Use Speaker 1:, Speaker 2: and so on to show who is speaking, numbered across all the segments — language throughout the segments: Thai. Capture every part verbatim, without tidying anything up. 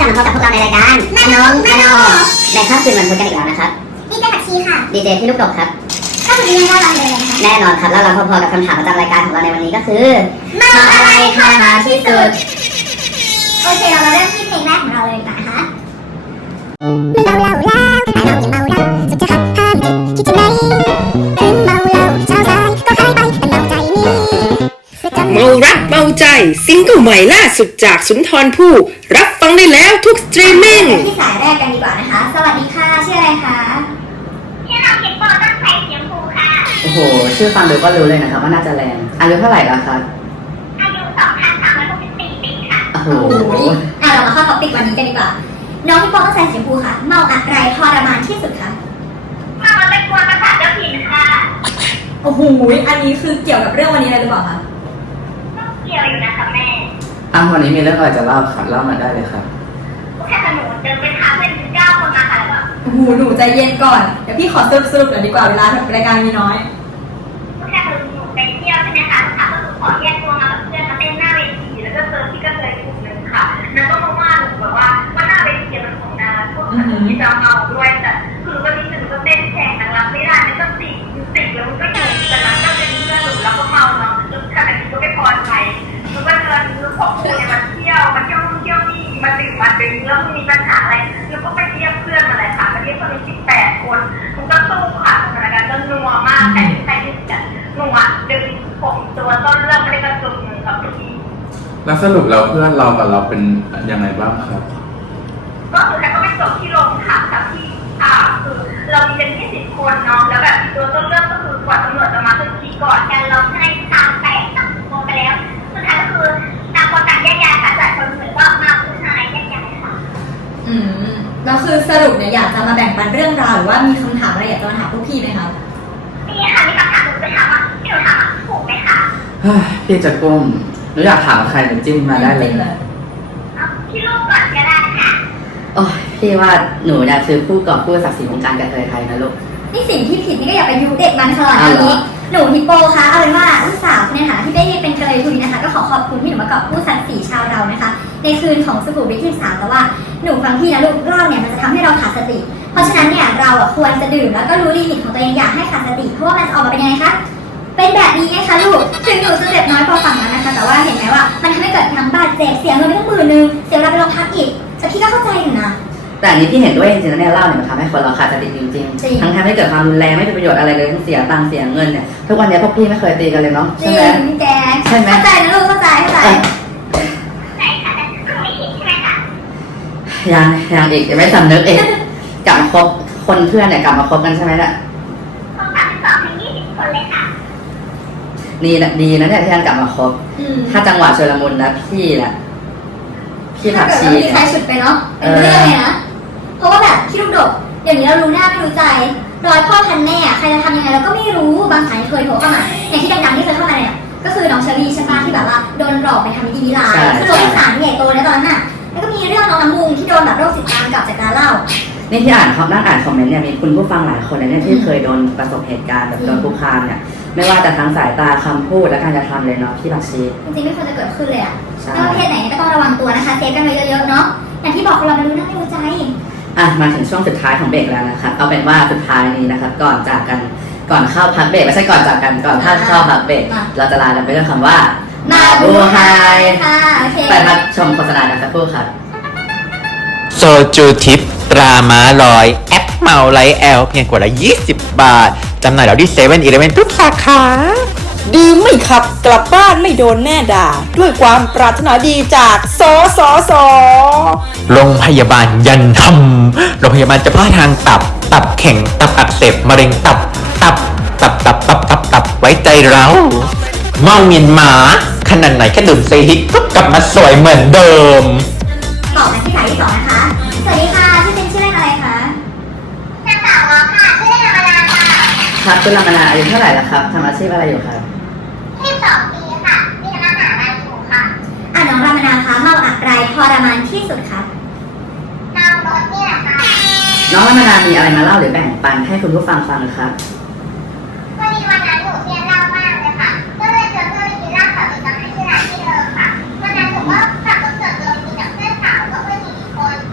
Speaker 1: มาพบกับพวกเราในรายการน้องนาโนในค่ำคืนวันพุธกันอีกแล้วนะครับ
Speaker 2: ดีเจผักชีค่ะ
Speaker 1: ดีเจที่ลูกดกครับ
Speaker 2: ก็คือยังน่ารักเลยนะคะ
Speaker 1: แน่นอนครับแล้วเราพอๆกับคำถามประจำรายการของเราในวันนี้ก็คือ
Speaker 2: เมาอะไรทรมานที่สุดโอเคเรามาเริ่มที่เพลงแรกของเราเลยดีกว่านะคะเมาเหล้าแล้วแต่เรายังเมาเหล้าสุดจะหักห้ามเด็กคิดจะไหนถึงเมาเหล้าเช้าสายก็หายไปแต่เมาใจนี้
Speaker 3: เมารักเมาใจซิงเกิลใหม่ล่าสุดจากสุนทรภู่รับฟังได้แล้วทุกสตรีมมิ่ง
Speaker 2: ที่สายแรกกันดีกว่านะคะสวัสดีค่ะชื่ออะไรคะชื่อน้องเก็บโปต้นไทรเสียงภูค่ะ
Speaker 1: โอ้โหชื่อฟังดูก็รู้เลยนะครับว่าน่าจะแรงอายุเท่าไหร่แล้วครับ
Speaker 2: อายุสองพันสามร้อยหกสิบสี่ปีค่ะ
Speaker 1: โอ้โห
Speaker 2: อ่ะเรามาเข้าท็อปิกวันนี้กันดีกว่าน้องที่โปต้นไทรเสียงภูค่ะเมาอะไรทรมานที่สุดคะเมาอะไรกวนประสาทเจ้าถิ่นค่ะ
Speaker 4: โอ้โหอันนี้คือเกี่ยวกับเรื่องวันนี้อะไรหรือเปล่าคะ
Speaker 2: เกี่ยวอยู่นะคะแม่
Speaker 1: อ้าววันนี้มีเรื่องอะไรจะเล่าครับเล่ามาได้เลยครับ
Speaker 2: แค่หนูเดินไปถามเพื่อนถึงเก้าคนมาค่ะแล้วก็
Speaker 4: โอ้โหหนูใจเย็นก่อนเดี๋ยวพี่ขอสรุปสรุปหน่อยดีกว่าเวลารายการมีน้อย
Speaker 2: แค่หนูไปเที่ยวใช่ไหมคะถามว่าหนูขอแยกตัวมากับเพื่อนมาเต้นหน้าเวทีแล้วก็เจอพี่ก็เลยกลุ่มนึงค่ะนั่นก็เพราะว่าหนูแบบว่าว่าหน้าเวทีมันของนาพวกที่จะเมาด้วยแต่คือวันนี้หนูก็เต้นแข่งนางรำไม่ได้มันก็ติดติดแล้วมันก็อยู่แต่นั้นก็เป็นเพื่อนหนูแล้วก็เมาเนาะจนขนาดนี้ก็ไม่พอใจหนูก็เดินหนูขอบคุณเนี่ยมาเที่ยวมาเที่ยวเที่ยวนี่มาติดมาดึงแล้วมันมีปัญหาอะไรแล้วก็ไปเรียกเพื่อนมาเลยค่ะมาเรียกคนมีสิบแปดคนหนูก็สู้ค่ะสถานการณ์ก็นัวมากแต่ใครที่จะหนูอ่ะดึงผมตัวต้นเรื่องไม่ได้กระจุกหนึ่งกับพี่
Speaker 5: แล้วสรุปแล้วเพื่อนเรากับเราเป็นยังไงบ้างครับ
Speaker 2: ก็คือแค่ก็ไปจบที่โรงพักค่ะที่อ่าคือเรามีกันยี่สิบคนเนาะแล้วแบบตัวต้นเรื่องก็คือกว่าตำรวจจะมาคือขี่ก่อนกันเราให้ทางแตกตัดโมไปแล้วสุดท้ายก็คือต่างคนต่างแยกย้ายค่ะจากคนเหมือนก็มาผู้ชายแยกย้ายค่ะ
Speaker 4: อืมแล้วคือสรุปเนี่ยอยากจะมาแบ่งปันเรื่องราวหรือว่ามีคำถามอะไรอยากจะมาถามพวกพี่ไหมคะ
Speaker 2: มีค่ะมีคำถามหนูจะถามว่าที่หนูถามถูกไหมคะ
Speaker 1: พี่จะก้มหนูอยากถามใครหนูจิ้มมาได้เลย
Speaker 2: พี่ลูกก่อนก็ได้ค่ะ
Speaker 1: โอ้ยพี่ว่าหนูเนี่ยคือผู้กอบกู้ศักดิ์ศรีวงการกระเทยไทยนะลูก
Speaker 4: นี่สิ่งที่ผิดนี่ก็อย่าไปยุเด็กมันขนาดนี้หนูฮิปโปคะเอาเป็นว่าลูกสาวในฐานะที่ได้เป็นกระเทยทุนนะคะก็ขอขอบคุณที่หนูมากอบกู้ศักดิ์ศรีชาวเรานะคะในคืนของสุขุมวิทที่สามแต่ว่าหนูฟังพี่นะลูกเล่าเนี่ยมันจะทำให้เราขาดสติเพราะฉะนั้นเนี่ยเราอ่ะควรจะดื่มแล้วก็รู้ลิมิตของตัวเองอย่าให้ขาดสติเพราะว่ามันจะออกมาเป็นยังไงคะเป็นแบบนี้ไงคะลูกถึงหนูจะเจ็บน้อยพอฝั่งนั้นนะคะแต่ว่าเห็นไหมว่ามันทำให้เกิดทั้งบาดเจ็บเสียเงินไปตั้งหมื่นนึงเสียเวลาไปโรงพักอีกแต่พี่ก็เข้าใจหนูนะ
Speaker 1: แต่อันนี้พี่เห็นด้วยจริงๆนะเนี่ยเล่าเนี่ยมันทำให้คนเราขาดสติจริงๆทั้งทำให้เกิดความรุนแรงไม่เป็นประโยชน์อะไรเลยทั้งเสียตังค์เสียเงินเนี่ยทุกวันนี้พวกพี่ไม่เคยตีกันเลยเนาะ
Speaker 4: ใช่ไหมพี่แจ๊ค
Speaker 1: ใช่ไหม
Speaker 4: เข้าใจนะลูกเข้าใจเข้าใจ
Speaker 2: ใช่ค่ะแต่คือไม่ผิดใช่ไหมคะ
Speaker 1: ยังยังอีกยังไม่สำนึกเองกลับมาคบคนเพื่อนเนี่ยกลับมาคบกันใช่ไหมล่ะ
Speaker 2: คบกันสองถึงยี่สิบคนเลยค่ะ
Speaker 1: นี่นะดีนะเนี่ยที่ยังกลับมาคบถ้าจังหวะชลมุนนะพี่แหละพี่ผักชี
Speaker 4: เนี่ยใครฉุดไปเนาะเป็นเรื่องเลยนะเพราะว่าแบบที่ลูกดกอย่างนี้เรารู้หน้าไม่รู้ใจร้อยพ่อพันแม่ใครจะทำยังไงเราก็ไม่รู้บางสายเคยโทรเข้ามาอย่างที่ดังๆที่เคยเข้ามาเนี่ยก็คือน้องเชอรี่ใช่ปะที่แบบว่าโดนหลอกไปทำดีวิลาคือโดนสารใหญ่โตในตอนนั้นน่ะแล้วก็มีเรื่องน้องน้ำมุงที่โดนแบบโรคติดตามกลับจากการเล่า
Speaker 1: นี่ที่อ่านเขานั่งอ่านคอมเมนต์เนี่ยมีคุณผู้ฟังหลายคนเลยเนี่ยที่เคยโดนประสบเหตุการณ์แบบโดนคุกคามเนี่ยไม่ว่าจะทั้งสายตาคำพูดและการกระทำเลยเนาะพี่ผักชี
Speaker 4: จริงๆไม่ควรจะเกิดขึ้นเลยอ่ะถ้าประเทศไหนก็ต้องระวังตัวนะคะเซฟกันไว้เยอะๆเนาะอย่างที่บอกเราไม่รู้หน้าไม่รู้ใจ
Speaker 1: อ่ะมาถึงช่วงสุดท้ายของเบรกแล้วนะครับเอาเป็นว่าสุดท้ายนี้นะครับก่อนจากกันก่อนเข้าพักเบรกไม่ใช่ก่อนจากกันก่อนถ้าเข้าพักเบรกเราจะลากันไปด้วยคำว่า
Speaker 4: มาบูไฮค่ะ
Speaker 1: ไปมาชมโฆษณากันสักครู่ครับ
Speaker 6: โซจูทิปตราม้าลอยแอปเมาไลท์แอลเพียงกว่าละยี่สิบบาทจำหน่ายแล้วที่เซเว่นอีเลฟเว่นทุกสาขา
Speaker 3: ดื่มไม่ขับกลับบ้านไม่โดนแม่ด่าด้วยความปรารถนาดีจากสสส
Speaker 6: โรงพยาบาลยันทำโรงพยาบาลจะพาทางตับตับแข็งตับอักเสบมะเร็งตับตับตับตับตับตับตับไว้ใจเราเมาเมียนหมาขนาดไหนแค่ดื่มเซฮิตก็กลับมาสวยเหมือนเดิม
Speaker 2: ต่อกันที่สายที่สองนะคะสวัสดีค่ะชื่อเป็นชื่อเล่นอะไรคะชื่อสาวล้อค่ะชื่อเล่นรามนาค่ะ
Speaker 1: ครับคุณรามนาอายุเท่าไหร่แล้วครับทำอาชีพอะไรอยู่ครับ
Speaker 2: ยี่สิบสองปีค่ะเรียนอาหารการกินค่ะอ่ะน้องรามนาคะเมาอะไรทรมานที่สุดคะเมารถนี่แหละค่ะ
Speaker 1: น้องรามนามีอะไรมาเล่าหรือแบ่งปันให้คุณผู้ฟังฟังครับ
Speaker 2: วันนี้วันนั้นหนูเรียนเล่ามากเลยค่ะก็เลยเจอเพื่อนไปกินเหล้าขับรถจักรยานที่ร้านที่เดิมค่ะวันนั้นหนูก็ขับรถเสร็จเลยมีแต่เพื่อนสาวก็เพื่อนอีกคน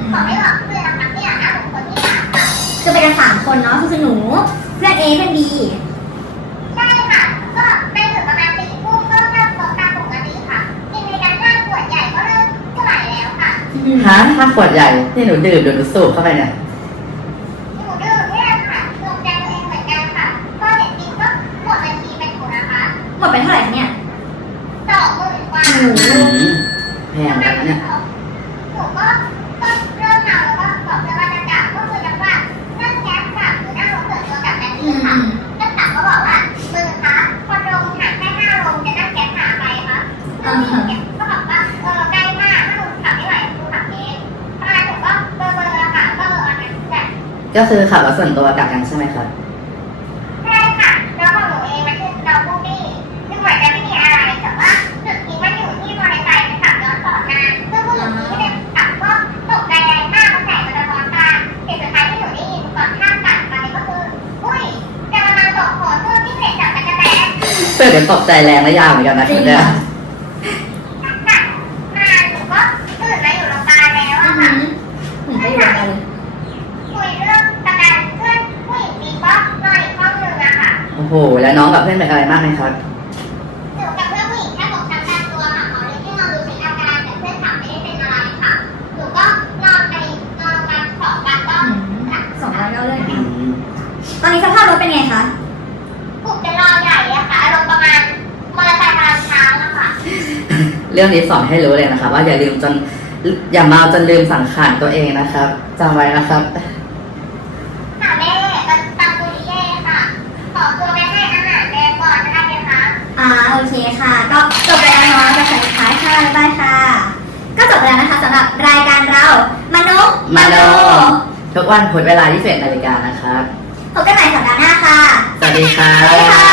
Speaker 1: ฮะถ้าขวดใหญ่ที่หนูดื่มหรือหนูสูบเข้าไปเนี่ย
Speaker 2: หนูดื่มเนี่ยค่ะลงใจตัวเองเหมือนกันค่ะก็เด็กจริงก็หมดบัญชีเป็นหนูนะคะ
Speaker 4: หมดไปเท่าไหร่คะเนี่ย
Speaker 2: สองหมื่นกว่า
Speaker 1: อืมแพงแล้วเนี่ย
Speaker 2: หนูก็ก็เริ่มเมาแล้วก็บอกเพื่อนว่าจะกลับก็คือจะว่านั่งแก๊สกลับหรือนั่งรถส่วนตัวกลับนั่นเองค่ะก็ถามก็บอกว่ามึงคะพอลงหาแค่ห้าลงจะนั่งแก๊สหาไปคะก็บอกว่าเออใกล้มากถ้าหนูขับไม่ไหวหนูขับเองตอนนั้นหนูก็เบอร์เบอร์ค่ะก็เอออันนั้นแหละ
Speaker 1: ก็คือขับรถส่วนตัวกลับกันใช่ไหมครับ
Speaker 2: ใช่ค่ะแล้วของหนูเองมันคือเราบูบี้ซึ่งเหมือนจะไม่มีอะไรแต่ว่าจุดนี้มันอยู่ที่มอเตอร์ไซค์มันขับย้อนสอนมาซึ่งผู้หญิงนี้เนี่ยขับก็ตกใจแรงมากมันแสงมันสะท้อนตาเสียงสุดท้ายที่หนูได้ยินก่อนข้ามตัดไปก็คืออุ้ยจะมาตกขอเสื้อที่เศษจากตะกะแตน
Speaker 1: เพื่อนเดี๋ยวตกใจแรงและยาวเหมือนกันนะ
Speaker 4: จริ
Speaker 1: คุ
Speaker 4: ง
Speaker 1: ณเนี่ย
Speaker 4: ค่ะ
Speaker 2: ค่ะมาหนูก็ตื่นมาอยู่โรงพยาบาลแล้ว
Speaker 4: อื
Speaker 2: อะ
Speaker 4: อ
Speaker 2: ค่ะ
Speaker 4: หือเหมือนไปอยู่กันเลย
Speaker 2: คุยเรื่องประกันเพื่อนผู้หญิงดีก็นอนอีกห้องนึงอะค่ะ
Speaker 1: โอ้โห แล้วน้องกับเพื่อนเป็นอะไรมากไหมครับ
Speaker 2: หนูกับเพื่อนผู้หญิงแค่ตกช้ำตามตัวค่ะหมอเลยที่นอนดูสิอาการแต่เพื่อนถามไม่ได้เป็นอะไรค่ะหนูก็นอนไปนอนกันสองวันก็
Speaker 4: อืมสองร้อยเก้าเลย
Speaker 1: อืม
Speaker 4: ตอนนี้สภาพรถเป็นไงคะ
Speaker 2: ปลุกจะนอนใหญ่อะค่ะอารมณ์ประมาณมอเตอร์ไซค์พลังช้างอะค่ะ
Speaker 1: เรื่องนี้สอนให้รู้เลยนะคะว่าอย่าลืมจนอย่าเมาจนลืมสังขารตัวเองนะครับจำไว้นะครับ
Speaker 2: ค่ะแม่มันตังตุริเย่ค่ะ ขอตัวไปให้อาหารแมวก่อนนะคะเดี๋ยวคะ
Speaker 4: อ่าโอเคค่ะ ก็จบไปแล้วเนาะจะใส่ท้ายค่ะบ๊ายบายค่ะ ก็จบไปแล้วนะคะสำหรับรายการเรามนุษย์
Speaker 1: มโน ทุกวันพุธเวลาที่สิบเอ็ดนาฬิกานะครับ
Speaker 4: พบกันใหม่สัปดาห์หน้าค่ะ
Speaker 1: สวัสดีครั
Speaker 4: สวัสดี
Speaker 1: บ
Speaker 4: ค่ะ